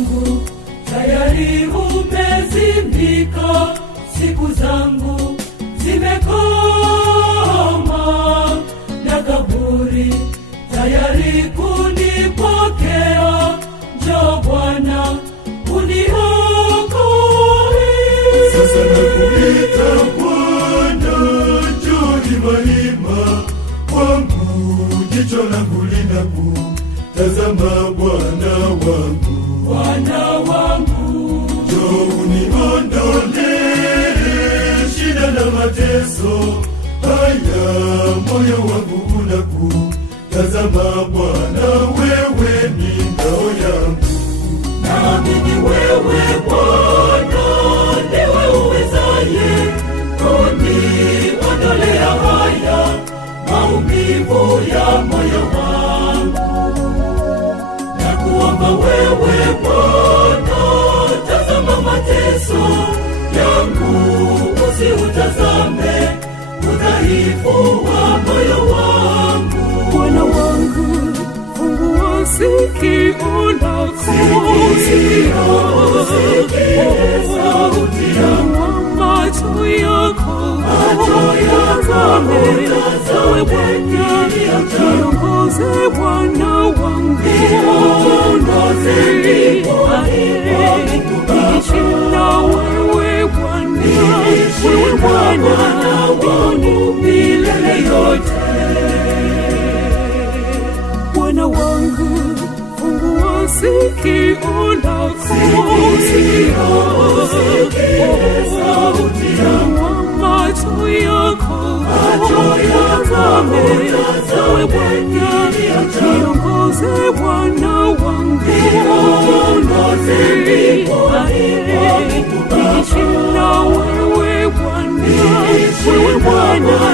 wangu tayari umezimika, siku zangu zimekoma, na kaburi tayari kunipokea. Njoo Bwana uniokoe. Sasa nakuita Bwana, njoo hima kwangu, jicho langu linakutazama Bwana wangu. Bwana wangu, njoo uniondolee shida na mateso haya, moyo wangu unakutazama Bwana, wewe ni ngao yangu. naamini wewe Bwana ndiwe uwezaye kuniondolea haya maumivu ya moyo wangu. Nakuomba wewe Bwana, tazama mateso yangu, usiutazame udhaifu wa moyo wangu. Bwana wangu, fungua sikio lako, sauti yangu, macho yako utazame, ewe Bwana, niongoze Bwana wangu, niishi na wewe Bwana, wewe Bwana wangu milele yote. Bwana wangu, fungua sikio lako, sauti yangu, macho yako utazame, ewe Bwana, niongoze Bwana wangu, niishi na wewe Bwana, wewe Bwana